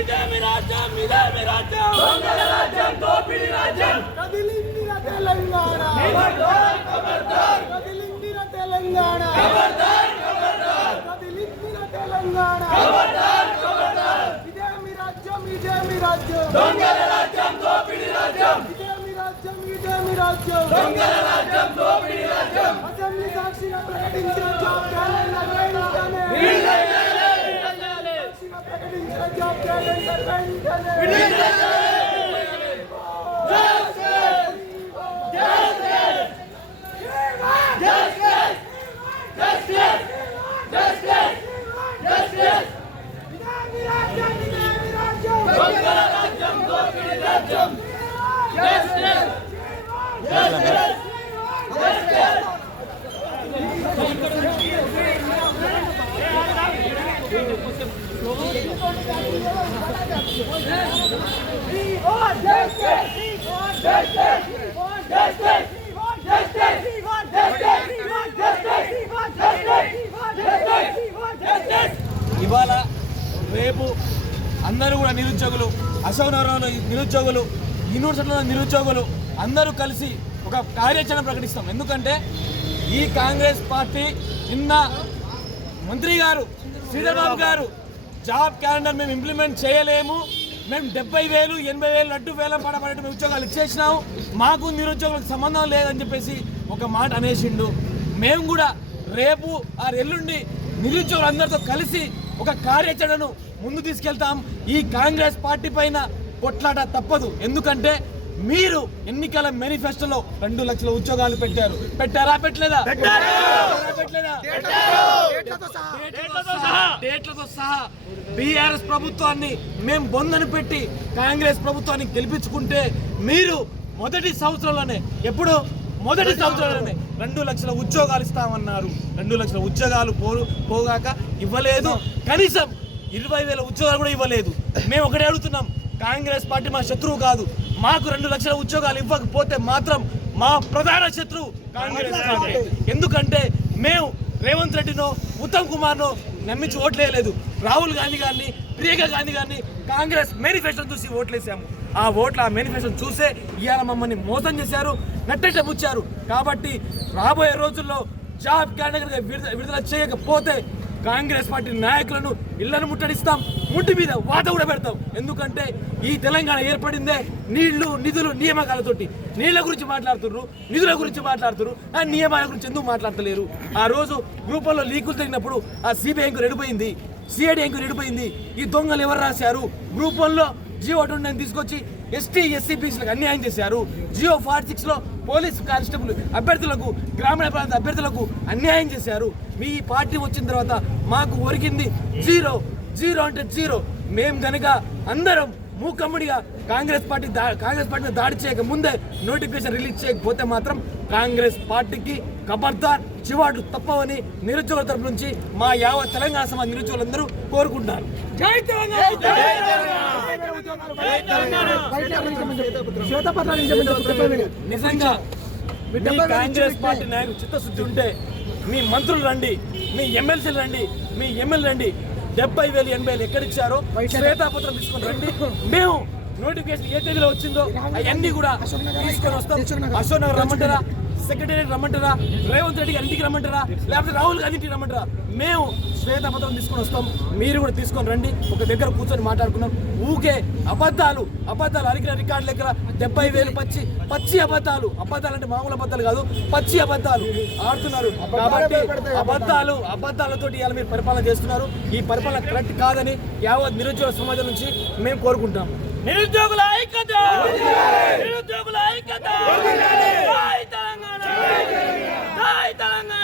ఇదేమి రాజ్యం ఇదేమి రాజ్యం దొంగల రాజ్యం దోపిడీ రాజ్యం కదిలిందిన తెలంగాణ ఖబర్దార్ ఖబర్దార్ కదిలిందిన తెలంగాణ ఖబర్దార్ ఖబర్దార్ కదిలిందిన తెలంగాణ ఖబర్దార్ ఖబర్దార్ ఇదేమి రాజ్యం దొంగల రాజ్యం దోపిడీ రాజ్యం ఇదేమి రాజ్యం దొంగల రాజ్యం దోపిడీ రాజ్యం అసెంబ్లీ సాక్షిగా ప్రకటించిన జాబ్ క్యాలెండర్ ఇవాళ రేపు అందరూ కూడా నిరుద్యోగులు, అశోకనగరంలో నిరుద్యోగులు, యూనివర్సిటీలో నిరుద్యోగులు అందరూ కలిసి ఒక కార్యాచరణ ప్రకటిస్తాం. ఎందుకంటే ఈ కాంగ్రెస్ పార్టీ నిన్న మంత్రి గారు శ్రీధర్ బాబు గారు జాబ్ క్యాలెండర్ మేము ఇంప్లిమెంట్ చేయలేము, మేము 70,000 80,000 లడ్డు వేలం పడబడే ఉద్యోగాలు ఇచ్చేసినాము, మాకు నిరుద్యోగులకు సంబంధం లేదని చెప్పేసి ఒక మాట అనేసిండు. మేము కూడా రేపు ఆ ఎల్లుండి నిరుద్యోగులందరితో కలిసి ఒక కార్యాచరణను ముందు తీసుకెళ్తాం. ఈ కాంగ్రెస్ పార్టీ పైన కొట్లాట తప్పదు. ఎందుకంటే మీరు ఎన్నికల మేనిఫెస్టోలో 2 లక్షల ఉద్యోగాలు పెట్టారా పెట్టలేదా? డేట్లతో సహా బీఆర్ఎస్ ప్రభుత్వాన్ని మేము బొందని పెట్టి కాంగ్రెస్ ప్రభుత్వాన్ని గెలిపించుకుంటే మీరు మొదటి సంవత్సరంలోనే 2 లక్షల ఉద్యోగాలు ఇస్తామన్నారు. 2 లక్షల ఉద్యోగాలు పోగాక ఇవ్వలేదు, కనీసం 20,000 ఉద్యోగాలు కూడా ఇవ్వలేదు. మేము ఒకటే అడుగుతున్నాం, కాంగ్రెస్ పార్టీ మా శత్రువు కాదు, మాకు 2 లక్షల ఉద్యోగాలు ఇవ్వకపోతే మాత్రం మా ప్రధాన శత్రువు కాంగ్రెస్ పార్టీ. ఎందుకంటే మేము రేవంత్ రెడ్డినో ఉత్తమ్ కుమార్నో నమ్మించి ఓట్లేయలేదు, రాహుల్ గాంధీ గారిని ప్రియాంక గాంధీ గారిని కాంగ్రెస్ మేనిఫెస్టో చూసి ఓట్లేసాము. ఆ మేనిఫెస్టో చూసే ఇవాళ మమ్మల్ని మోసం చేశారు, నట్టెట్ట ముచ్చారు. కాబట్టి రాబోయే రోజుల్లో జాబ్ క్యాలెండర్ విడుదల చేయకపోతే కాంగ్రెస్ పార్టీ నాయకులను ఇళ్లను ముట్టడిస్తాం, ముట్టి మీద వాత కూడా పెడతాం. ఎందుకంటే ఈ తెలంగాణ ఏర్పడిందే నీళ్లు నిధులు నియామకాలతోటి. నీళ్ల గురించి మాట్లాడుతున్నారు, నిధుల గురించి మాట్లాడుతున్నారు, ఆ నియమాల గురించి ఎందుకు మాట్లాడతలేరు? ఆ రోజు గ్రూపుల్లో లీకులు తగినప్పుడు ఆ సిబిఐ ఎంక్వైరీ ఎడిపోయింది, సిఐడి ఎంక్వైరీ ఎడిపోయింది. ఈ దొంగలు ఎవరు రాశారు? గ్రూప్ 1లో జియో 29 తీసుకొచ్చి ఎస్టీ ఎస్సీ బీసీలకు అన్యాయం చేశారు. జియో 46లో పోలీస్ కానిస్టేబుల్ అభ్యర్థులకు, గ్రామీణ ప్రాంత అభ్యర్థులకు అన్యాయం చేశారు. మీ పార్టీ వచ్చిన తర్వాత మాకు ఒరిగింది జీరో అంటే జీరో. మేము కనుక అందరం మూకమ్ముడిగా కాంగ్రెస్ పార్టీ దాడి చేయక ముందే నోటిఫికేషన్ రిలీజ్ చేయకపోతే మాత్రం కాంగ్రెస్ పార్టీకి ఖబర్దార్ చివాట్లు తప్పవని నిరుద్యోగుల తరపు నుంచి మా యావత్ తెలంగాణ సమాజ నిరుద్యోగులందరూ కోరుకుంటున్నారు. జై తెలంగాణ! నిజంగా కాంగ్రెస్ పార్టీ నాయకులు చిత్తశుద్ధి ఉంటే మీ మంత్రులు రండి, మీ ఎమ్మెల్సీలు రండి, మీ ఎమ్మెల్యే రండి, 70,000 80,000 ఎక్కడిచ్చారో శ్వేతాపత్రం తీసుకొని రండి. మేము నోటిఫికేషన్ ఏ తేదీలో వచ్చిందో అవన్నీ కూడా తీసుకొని వస్తాం. అశోక్ నగర్ రమ్మంటారా, సెక్రటేరియట్ రమ్మంటారా, రేవంత్ రెడ్డి గారి ఇంటికి రమ్మంటారా, లేకపోతే రాహుల్ గాంధీ ఇంటికి రమ్మంటారా, మేము శ్వేతపత్రం తీసుకొని వస్తాం. మీరు కూడా తీసుకొని రండి, ఒక దగ్గర కూర్చొని మాట్లాడుకున్నాం. ఊకే అబద్ధాలు అరిగిన రికార్డు లెక్కల 70,000 పచ్చి అబద్ధాలు అంటే మామూలు అబద్ధాలు కాదు, పచ్చి అబద్ధాలు ఆడుతున్నారు. కాబట్టి అబద్ధాలతో ఇవాళ మీరు పరిపాలన చేస్తున్నారు. ఈ పరిపాలన కరెక్ట్ కాదని యావత్ నిరుద్యోగ సమాజం నుంచి మేము కోరుకుంటాం. నిరుద్యోగుల ఐక్యత! జై తెలంగాణ!